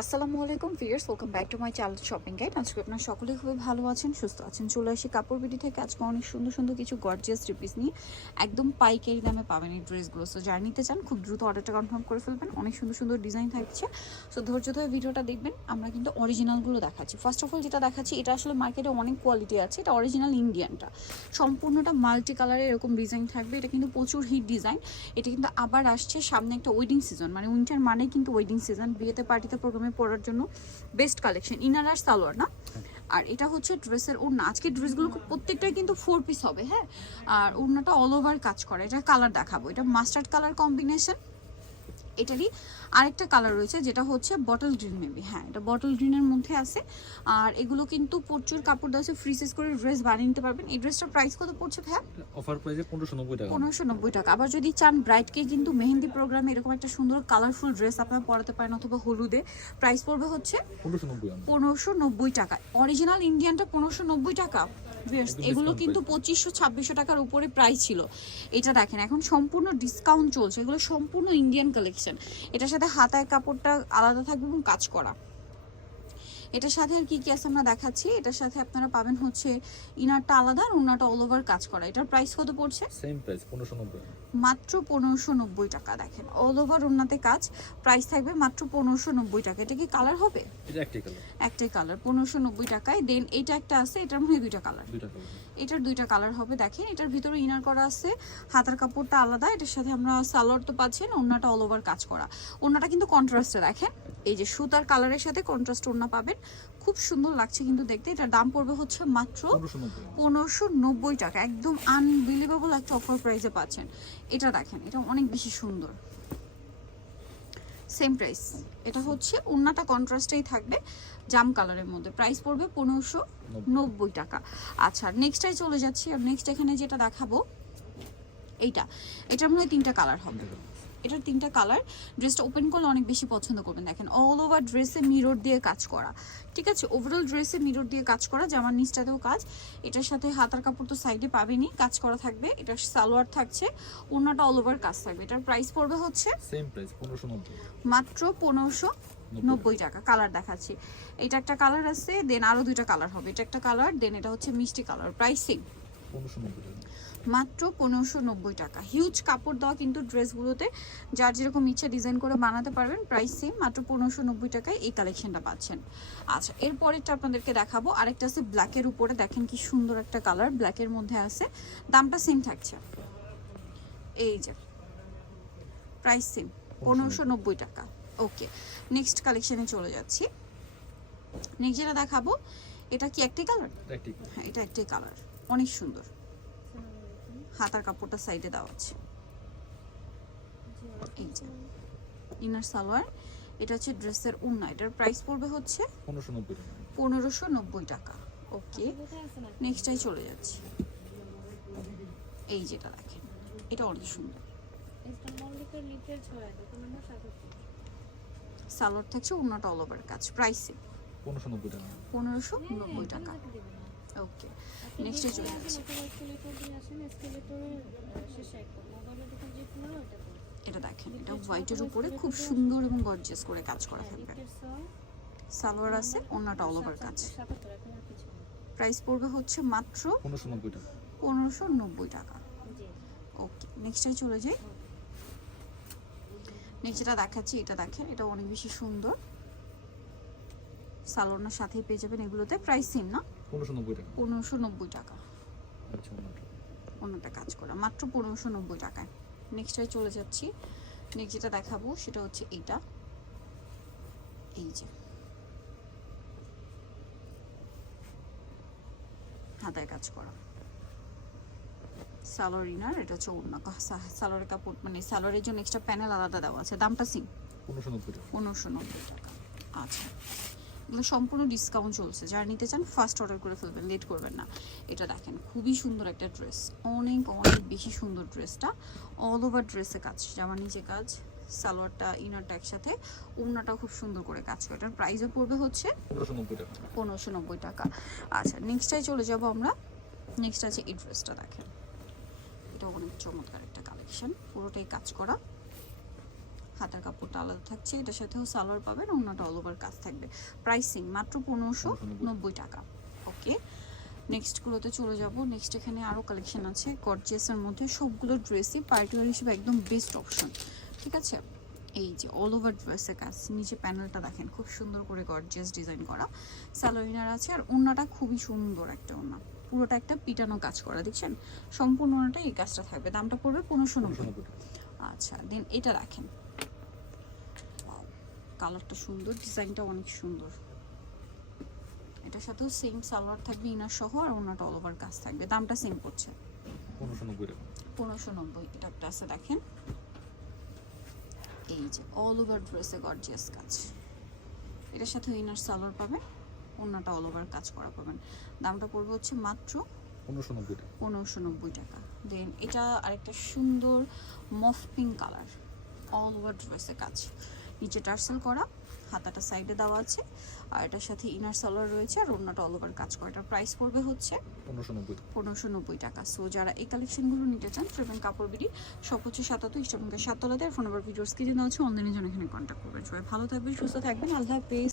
আসসালামু আলাইকুম viewers welcome back to my channel shopping guide আজকে আপনারা সকলেই খুবই ভালো আছেন, সুস্থ আছেন। চলে আসি কাপড় বিডি থেকে। আজকে অনেক সুন্দর সুন্দর কিছু গর্জিয়াস রিপিস নিয়ে একদম পাইকারি দামে পাবেন এই ড্রেসগুলো সো যারা নিতে চান, খুব দ্রুত অর্ডারটা কনফার্ম করে ফেলবেন। অনেক সুন্দর সুন্দর ডিজাইন থাকছে। সো ধৈর্য ধরে ভিডিওটা দেখবেন। আমরা কিন্তু অরিজিনালগুলো দেখাচ্ছি। ফার্স্ট অফ অল যেটা দেখাচ্ছি, এটা আসলে মার্কেটে অনেক কোয়ালিটি আছে। এটা অরিজিনাল ইন্ডিয়ানটা সম্পূর্ণটা মাল্টি কালারের এরকম ডিজাইন থাকবে। এটা কিন্তু প্রচুর হিট ডিজাইন এটা কিন্তু আবার আসছে সামনে একটা ওয়েডিং সিজন মানে উইন্টার মানেই কিন্তু ওয়েডিং সিজন বিয়েতে পার্টিতে প্রোগ্রামে পরার জন্য বেস্ট কালেকশন ইনার আর সালোয়ার, না? আর এটা হচ্ছে ড্রেসের ওড়না। আজকে ড্রেসগুলো প্রত্যেকটাই কিন্তু ফোর পিস হবে হ্যাঁ? আর ওড়নাটা অল ওভার কাজ করে। এটা কালার দেখাবো। এটা মাস্টার্ড কালার কম্বিনেশন এটারই আরেকটা কালার রয়েছে যেটা হচ্ছে বটল গ্রিন মেবি হ্যাঁ এটা বটল গ্রিনের মধ্যে আছে। আর এগুলো কিন্তু প্রচুর কাপড় দেওয়া আছে ফ্রি সাইজ করে ড্রেস বানিয়ে নিতে পারবেন। এই ড্রেসটার প্রাইস কত পড়ছে ভাইয়া? অফার প্রাইসে পনেরোশো নব্বই টাকা। পনেরোশো নব্বই টাকা। আবার যদি চান ব্রাইটকে কিন্তু মেহেন্দি প্রোগ্রামে এরকম একটা সুন্দর কালারফুল ড্রেস আপনারা পরাতে পারেন অথবা হলুদে। প্রাইস পড়বে হচ্ছে পনেরোশো নব্বই টাকা। অরিজিনাল ইন্ডিয়ানটা পনেরোশো নব্বই টাকা। এগুলো কিন্তু পঁচিশশো ছাব্বিশশো টাকার উপরে প্রাইস ছিল। এটা দেখেন এখন সম্পূর্ণ ডিসকাউন্ট চলছে। এগুলো সম্পূর্ণ ইন্ডিয়ান কালেকশন এটার সাথে হাতায় কাপড়টা আলাদা থাকবে এবং কাজ করা। এটার সাথে আর কি কি আছে আমরা দেখাচ্ছি? এটার সাথে আপনারা পাবেন হচ্ছে ইনারটা আলাদা আর ওনারটা অল ওভার কাজ করা। এটার প্রাইস কত পড়ছে? সেম প্রাইস পনেরোশো নব্বই। মাত্র পনেরোশো নব্বই টাকা দেখেন। অল ওভার ওনাতে কাজ প্রাইস থাকবে মাত্র পনেরোশো নব্বই টাকা। এটা কি কালার হবে? এটা একটি কালার একটাই কালার পনেরোশো নব্বই টাকায়। দেন এটা একটা আছে এটার মধ্যে দুইটা কালার দুইটা কালার এটার দুইটা কালার হবে দেখেন। এটার ভিতরে ইনার করা আছে হাতার কাপড়টা আলাদা। এটার সাথে আমরা সালোয়ার তো পাচ্ছেন ওড়নাটা অল ওভার কাজ করা। ওনাটা কিন্তু কন্ট্রাস্টে দেখেন। এই যে সুতার কালারের সাথে কন্ট্রাস্ট ওড়না পাবেন। খুব সুন্দর লাগছে কিন্তু দেখতে। এটার দাম পড়বে হচ্ছে মাত্র পনেরোশো নব্বই টাকা। একদম আনবিলিভেবল একটা অফার প্রাইসে পাচ্ছেন। এটা দেখেন, এটা অনেক বেশি সুন্দর। সেম প্রাইস এটা হচ্ছে, ওড়নাটা কন্ট্রাস্টেই থাকবে জাম কালারের মধ্যে। প্রাইস পড়বে পনেরোশো নব্বই টাকা। আচ্ছা নেক্সটটাই চলে যাচ্ছি। আর নেক্সট এখানে যেটা দেখাবো, এইটা। এটার মধ্যে তিনটা কালার হবে। এটার তিনটা কালার ড্রেসটা ওপেন করলে অনেক বেশি পছন্দ করবেন। দেখেন অল ওভার ড্রেসে মিরর দিয়ে কাজ করা। ঠিক আছে? ওভারঅল ড্রেসে মিরর দিয়ে কাজ করা জামার নিচটাতেও কাজ। এটার সাথে হাতার কাপড় তো সাইডে পাবেনই কাজ করা থাকবে। এটার সালোয়ার থাকছে ওড়নাটা অল ওভার কাজ থাকবে। এটার প্রাইস পড়বে হচ্ছে সেম প্রাইস পনেরোশো নব্বই মাত্র পনেরোশো নব্বই টাকা। কালার দেখাচ্ছি। এটা একটা কালার আছে দেন আরও দুইটা কালার হবে। এটা একটা কালার দেন এটা হচ্ছে মিষ্টি কালার প্রাইস সেম মাত্র পনেরোশো নব্বই টাকা। হিউজ কাপড় দেওয়া কিন্তু ড্রেসগুলোতে যার যেরকম ইচ্ছা ডিজাইন করে বানাতে পারবেন প্রাইস সেম মাত্র পনেরোশো নব্বই টাকায় এই কালেকশনটা পাচ্ছেন। আচ্ছা এরপরেরটা আপনাদেরকে দেখাবো। আরেকটা আছে ব্ল্যাকের উপরে দেখেন কি সুন্দর একটা কালার ব্ল্যাকের মধ্যে আছে। দামটা সেম থাকছে। এই যে প্রাইস সেম পনেরোশো নব্বই টাকা। ওকে নেক্সট কালেকশনে চলে যাচ্ছি। নেক্সট যেটা দেখাবো এটা কি একটি কালার। হ্যাঁ এটা একটাই কালার অনেক সুন্দর। হাতার কাপড়টা সাইডে দেওয়া আছে। এই যে ইনার সালোয়ার এটা হচ্ছে ড্রেসের উন্না এটার প্রাইস পড়বে হচ্ছে পনেরোশো নব্বই টাকা। ওকে নেক্সটটাই চলে যাচ্ছি। এই যেটা দেখেন এটা অনেক সুন্দর। সালোয়ার থাকছে উন্নাটা অল ওভার কাজ প্রাইসে পনেরোশো নব্বই টাকা। পনেরোশো নব্বই টাকা। ওকে নেক্সটে চলে যাচ্ছি। এটা দেখেন এটা হোয়াইটের উপরে খুব সুন্দর এবং গর্জিয়াস করে কাজ করা থাকবে সালোয়ার আছে ওন্নাটা অল ওভার কাজ। প্রাইস পড়বে হচ্ছে মাত্র পনেরোশো নব্বই টাকা। ওকে নেক্সটে চলে যাই। নেক্সট যেটা দেখাচ্ছি এটা দেখেন এটা অনেক বেশি সুন্দর। সালোয়ারের সাথেই পেয়ে যাবেন এগুলোতে। প্রাইস সেম না? পনেরোশো নব্বই টাকা। পনেরোশো নব্বই টাকা। আচ্ছা অন্যটা কাজ করা। মাত্র পনেরোশো নব্বই টাকায়। নেক্সটটাই চলে যাচ্ছি। নেক্সট যেটা দেখাবো সেটা হচ্ছে এইটা। এই যে। হাতায় কাজ করা। সালোয়ার ইনার এটা হচ্ছে অন্য সালোয়ারের কাপড় মানে সালোয়ারের জন্য এক্সট্রা প্যানেল আলাদা দেওয়া আছে। দামটা সিম পনেরোশো নব্বই টাকা। পনেরোশো নব্বই টাকা। আচ্ছা। সম্পূর্ণ ডিসকাউন্ট চলছে। যারা নিতে চান ফার্স্ট অর্ডার করে ফেলবেন লেট করবেন না। এটা দেখেন খুবই সুন্দর একটা ড্রেস অনেক অনেক বেশি সুন্দর ড্রেসটা অল ওভার ড্রেসে কাজ জামার নিচে কাজ সালোয়ারটা ইনারটা একসাথে ওড়নাটাও খুব সুন্দর করে কাজ করে। এটার প্রাইসও পড়বে হচ্ছে পনেরোশো নব্বই টাকা। পনেরোশো নব্বই টাকা। আচ্ছা নেক্সটটাই চলে যাব আমরা। নেক্সট আছে এই ড্রেসটা দেখেন। এটা অনেক চমৎকার একটা কালেকশন পুরোটাই কাজ করা। হাতার কাপড়টা আলাদা থাকছে এটার সাথেও সালোয়ার পাবেন অন্যটা অল ওভার কাজ থাকবে। প্রাইসিং মাত্র পনেরোশো নব্বই টাকা। ওকে নেক্সট গুলোতে চলে যাব। নেক্সট এখানে আরও কালেকশন আছে। গর্জিয়াসের মধ্যে সবগুলো ড্রেসই পার্টিওয়ার হিসেবে একদম বেস্ট অপশন ঠিক আছে? এই যে অল ওভার ড্রেসের কাজ। নিচে প্যানেলটা দেখেন খুব সুন্দর করে গর্জিয়াস ডিজাইন করা। স্যালোইনার আছে আর ওড়নাটা খুবই সুন্দর একটা ওড়না। পুরোটা একটা পিটানো কাজ করা দেখছেন? সম্পূর্ণ এই কাজটা থাকবে। দামটা পড়বে পনেরোশো নব্বই। আচ্ছা দেন এটা রাখেন। কালারটা সুন্দর ডিজাইনটা অনেক সুন্দর। এটার সাথেও সেম সালোয়ার থাকবে ইনার সহ আর ওনাটা অল ওভার কাজ থাকবে। দামটা সেম পড়ছে পনেরোশো নব্বই এটা একটা আছে দেখেন। এই যে অল ওভার ড্রেসে গর্জিয়াস কাজ। এটার সাথে ইনার সালোয়ার পাবেন ওনাটা অল ওভার কাজ করা পাবেন। দামটা পড়বে হচ্ছে মাত্র পনেরোশো নব্বই টাকা। পনেরোশো নব্বই টাকা। দেন এটা আরেকটা সুন্দর মফ পিঙ্ক কালার অল ওভার ড্রেসে কাজ। নিচে টার্সেল করা হাতাটা সাইডে দেওয়া আছে আর এটার সাথে ইনার সালোয়ার রয়েছে আর অন্যটা অল ওভার কাজ করে। এটার প্রাইস পড়বে হচ্ছে পনেরোশো নব্বই টাকা। সো যারা এই কালেকশনগুলো নিতে চান ফ্রেমেন কাপড় বিড়ি সব হচ্ছে সাতাত্তর ইস্টাবঙ্গের সাততলাতে। আর ফোন নাম্বার ভিডিওস কিনে দেওয়া হচ্ছে অনলাইনের জন্য এখানে কন্ট্যাক্ট করবেন। সবাই ভালো থাকবেন সুস্থ থাকবেন। আল্লাহ হাফেজ।